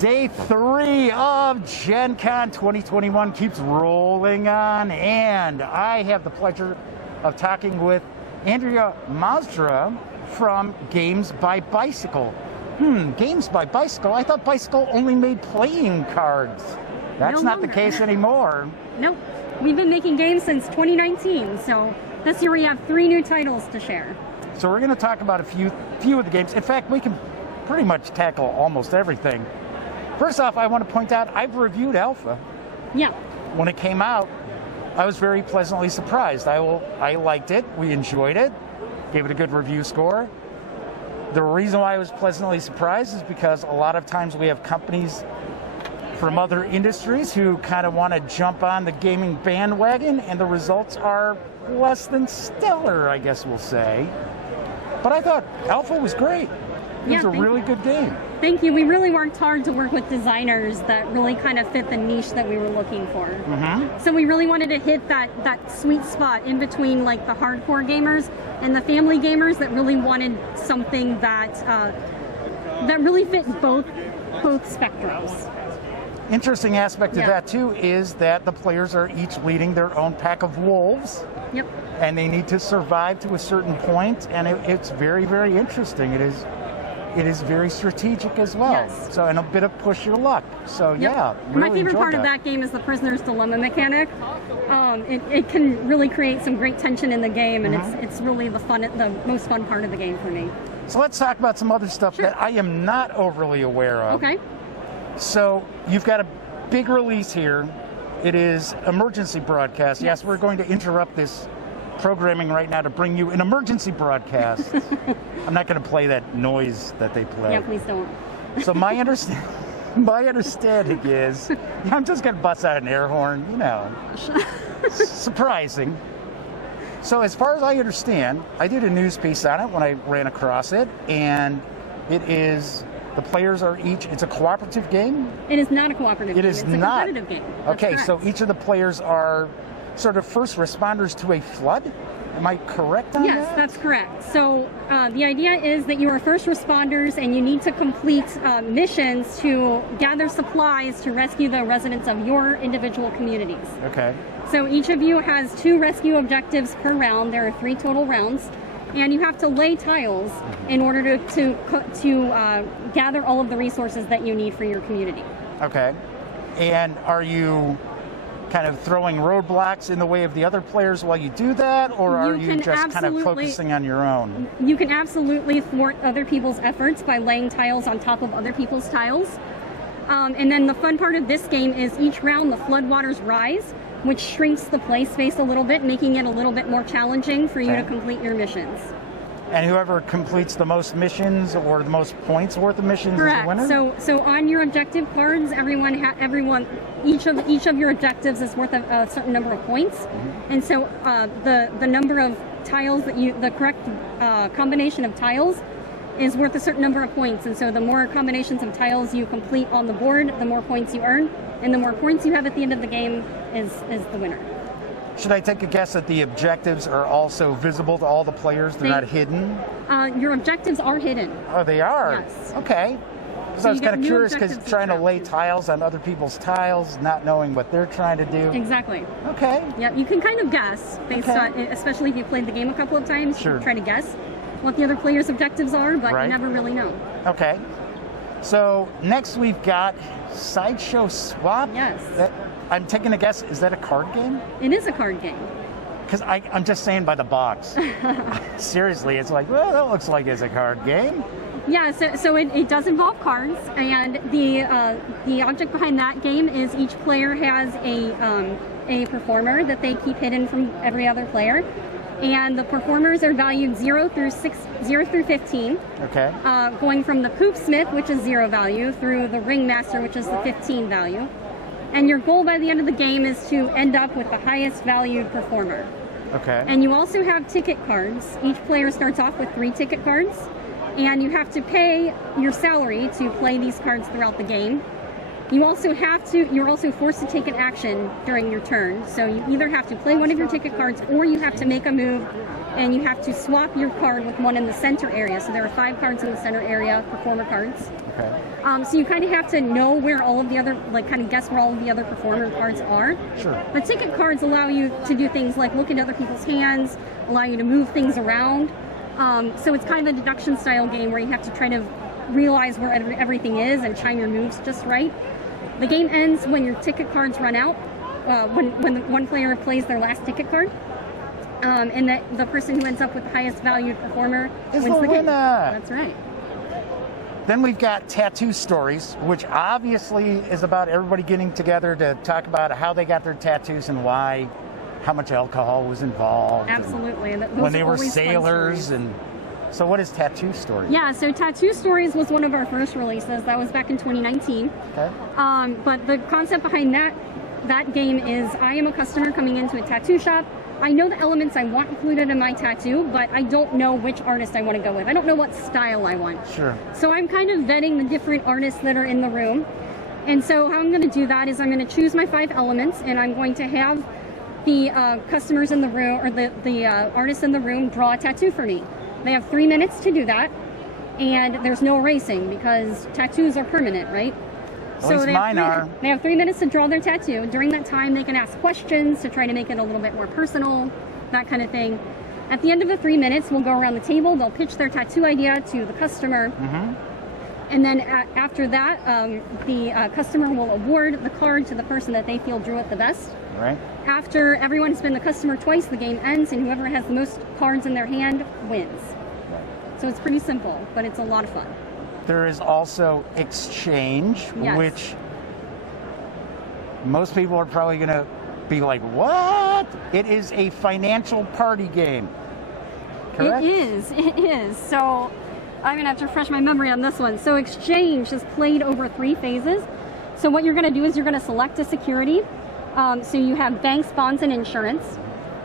Day 3 of Gen Con 2021 keeps rolling on, and I have the pleasure of talking with Andrea Marzda from Games by Bicycle. Games by Bicycle? I thought Bicycle only made playing cards. That's not the case anymore. Nope. We've been making games since 2019, so this year we have 3 new titles to share. So we're going to talk about a few of the games. In fact, we can pretty much tackle almost everything. First off, I want to point out I've reviewed Alpha. Yeah. When it came out, I was very pleasantly surprised. I liked it. We enjoyed it. Gave it a good review score. The reason why I was pleasantly surprised is because a lot of times we have companies from other industries who kind of want to jump on the gaming bandwagon, and the results are less than stellar, I guess we'll say. But I thought Alpha was great. It was a really good game. Thank you. We really worked hard to work with designers that really kind of fit the niche that we were looking for. So we really wanted to hit that sweet spot in between like the hardcore gamers and the family gamers that really wanted something that that really fit both spectrums. Interesting aspect of that too is that the players are each leading their own pack of wolves. Yep. And they need to survive to a certain point, and it's very, very interesting. It is very strategic as well. Yes. So, and a bit of push your luck. So yeah, really my favorite part of that game is the prisoner's dilemma mechanic. It can really create some great tension in the game, and it's really the most fun part of the game for me. So let's talk about some other stuff that I am not overly aware of. Okay. So you've got a big release here. It is emergency broadcast. Yes, we're going to interrupt this programming right now to bring you an emergency broadcast. I'm not going to play that noise that they play. Yeah, please don't. So my understanding is, I'm just going to bust out an air horn, you know. Surprising. So as far as I understand, I did a news piece on it when I ran across it, and it is, the players are each, it's a cooperative game? It is not a cooperative game. It's a competitive game. Okay, so each of the players are sort of first responders to a flood? Am I correct on that? Yes, that's correct. So the idea is that you are first responders and you need to complete missions to gather supplies to rescue the residents of your individual communities. Okay. So each of you has 2 rescue objectives per round. There are 3 total rounds. And you have to lay tiles in order to gather all of the resources that you need for your community. Okay. And are you kind of throwing roadblocks in the way of the other players while you do that, or are you just kind of focusing on your own? You can absolutely thwart other people's efforts by laying tiles on top of other people's tiles. And then the fun part of this game is each round the floodwaters rise, which shrinks the play space a little bit, making it a little bit more challenging for you to complete your missions. And whoever completes the most missions or the most points worth of missions is the winner? So on your objective cards, each of your objectives is worth a certain number of points. And so the number of tiles the correct combination of tiles is worth a certain number of points. And so the more combinations of tiles you complete on the board, the more points you earn. And the more points you have at the end of the game is the winner. Should I take a guess that the objectives are also visible to all the players? They're not hidden? Your objectives are hidden. Oh, they are? Yes. Okay. Because I was kind of curious, because trying to lay tiles on other people's tiles, not knowing what they're trying to do. Exactly. Okay. Yeah, you can kind of guess based on, especially if you played the game a couple of times, you can try to guess what the other players' objectives are, but you never really know. Okay. So next we've got Sideshow Swap. Yes. I'm taking a guess, is that a card game? It is a card game. Because I'm just saying by the box. Seriously, it's like, well, that looks like it's a card game. Yeah, so it does involve cards, and the object behind that game is each player has a performer that they keep hidden from every other player. And the performers are valued 0 through 15. Okay. Going from the Poop Smith, which is 0 value, through the Ringmaster, which is the 15 value. And your goal by the end of the game is to end up with the highest valued performer. Okay. And you also have ticket cards. Each player starts off with 3 ticket cards, and you have to pay your salary to play these cards throughout the game. you're also forced to take an action during your turn. So you either have to play one of your ticket cards, or you have to make a move, and you have to swap your card with one in the center area. So there are 5 cards in the center area, performer cards. Okay. So you kind of have to know where all of the other, kind of guess where all of the other performer cards are. Sure. But ticket cards allow you to do things like look at other people's hands, allow you to move things around. So it's kind of a deduction style game where you have to try to realize where everything is and time your moves just right. The game ends when your ticket cards run out, when one player plays their last ticket card. And that the person who ends up with the highest valued performer is wins the the game. winner. That's right. Then we've got Tattoo Stories, which obviously is about everybody getting together to talk about how they got their tattoos and why, how much alcohol was involved. Absolutely. When they were sailors. And so what is Tattoo Stories? Yeah, so Tattoo Stories was one of our first releases. That was back in 2019. Okay. But the concept behind that game is I am a customer coming into a tattoo shop. I know the elements I want included in my tattoo, but I don't know which artist I want to go with. I don't know what style I want. Sure. So I'm kind of vetting the different artists that are in the room. And so how I'm going to do that is I'm going to choose my 5 elements, and I'm going to have the customers in the room, or the artists in the room, draw a tattoo for me. They have 3 minutes to do that, and there's no erasing because tattoos are permanent, right? At least mine are. They have 3 minutes to draw their tattoo. During that time, they can ask questions to try to make it a little bit more personal, that kind of thing. At the end of the 3 minutes, we'll go around the table. They'll pitch their tattoo idea to the customer. Mm-hmm. And then after that, the customer will award the card to the person that they feel drew it the best. Right. After everyone has been the customer twice, the game ends, and whoever has the most cards in their hand wins. Right. So it's pretty simple, but it's a lot of fun. There is also Exchange, Yes. which most people are probably going to be like, what? It is a financial party game. Correct? It is. So I'm going to have to refresh my memory on this one. So Exchange is played over 3 phases. So what you're going to do is you're going to select a security. So you have banks, bonds, and insurance.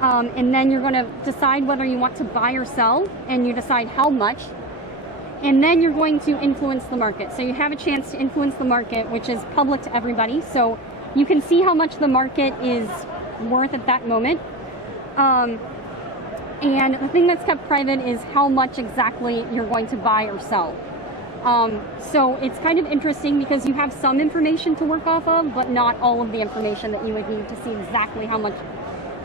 And then you're going to decide whether you want to buy or sell, and you decide how much. And then you're going to influence the market. So you have a chance to influence the market, which is public to everybody. So you can see how much the market is worth at that moment. And the thing that's kept private is how much exactly you're going to buy or sell. So it's kind of interesting because you have some information to work off of, but not all of the information that you would need to see exactly how much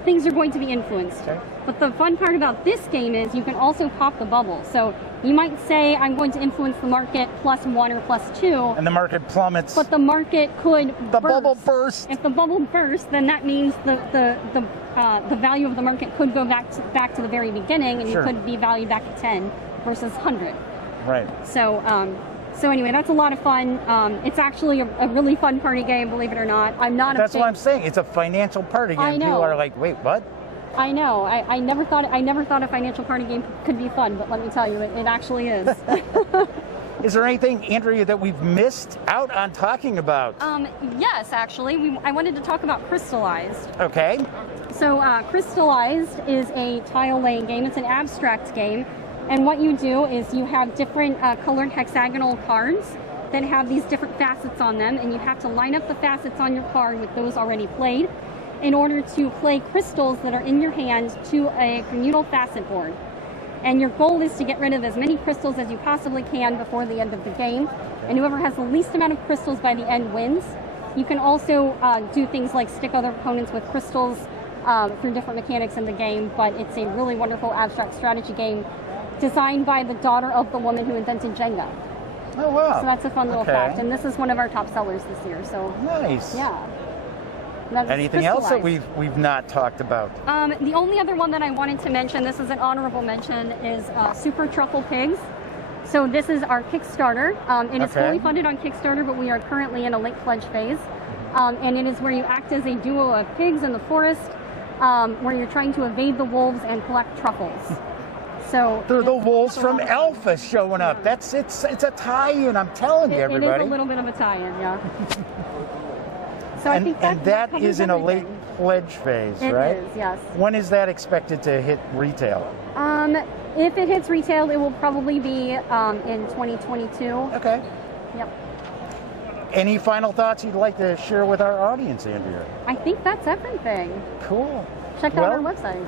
things are going to be influenced. Okay. But the fun part about this game is you can also pop the bubble. So you might say, I'm going to influence the market +1 or +2. And the market plummets. But the market could the burst. bubble burst. If the bubble bursts, then that means the value of the market could go back to the very beginning, and Sure. you could be valued back at 10 versus 100. Right. So anyway, that's a lot of fun. It's actually a really fun party game, believe it or not. That's what I'm saying. It's a financial party game. I know. People are like, wait, what? I know. I never thought a financial party game could be fun, but let me tell you, it actually is. Is there anything, Andrea, that we've missed out on talking about? Yes, actually. I wanted to talk about Crystallized. Okay. So Crystallized is a tile-laying game. It's an abstract game. And what you do is you have different colored hexagonal cards that have these different facets on them, and you have to line up the facets on your card with those already played in order to play crystals that are in your hand to a communal facet board. And your goal is to get rid of as many crystals as you possibly can before the end of the game. And whoever has the least amount of crystals by the end wins. You can also do things like stick other opponents with crystals through different mechanics in the game, but it's a really wonderful abstract strategy game designed by the daughter of the woman who invented Jenga. Oh, wow. So that's a fun little Okay. fact. And this is one of our top sellers this year. So Nice. yeah. That's Anything else that Crystallized. we've not talked about? The only other one that I wanted to mention, this is an honorable mention, is Super Truffle Pigs. So this is our Kickstarter. It is Okay. fully funded on Kickstarter, but we are currently in a late pledge phase. And it is where you act as a duo of pigs in the forest, where you're trying to evade the wolves and collect truffles. So They're the wolves that's a from lot of fun. Alpha showing up. It's a tie-in. I'm telling you, It is everybody. a little bit of a tie-in, yeah. So I think and that covers is in a everything. late pledge phase, It right? is, yes. When is that expected to hit retail? If it hits retail, it will probably be in 2022. Okay. Yep. Any final thoughts you'd like to share with our audience, Andrea? I think that's everything. Cool. Check out our website.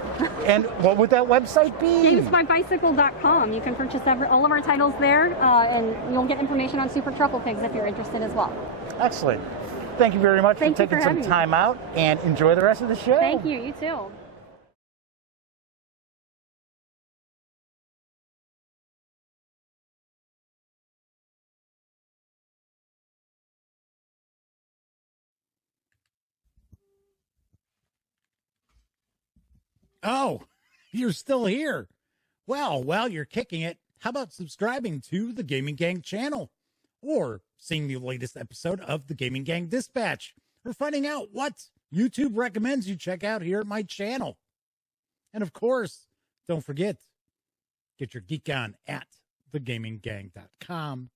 And what would that website be? GamesByBicycle.com. You can purchase all of our titles there, and you'll get information on Super Truffle Pigs if you're interested as well. Excellent. Thank you very much for taking some time out, and enjoy the rest of the show. Thank you. You too. Oh, you're still here. Well, while you're kicking it, how about subscribing to the Gaming Gang channel? Or seeing the latest episode of the Gaming Gang Dispatch? Or finding out what YouTube recommends you check out here at my channel? And of course, don't forget, get your geek on at thegaminggang.com.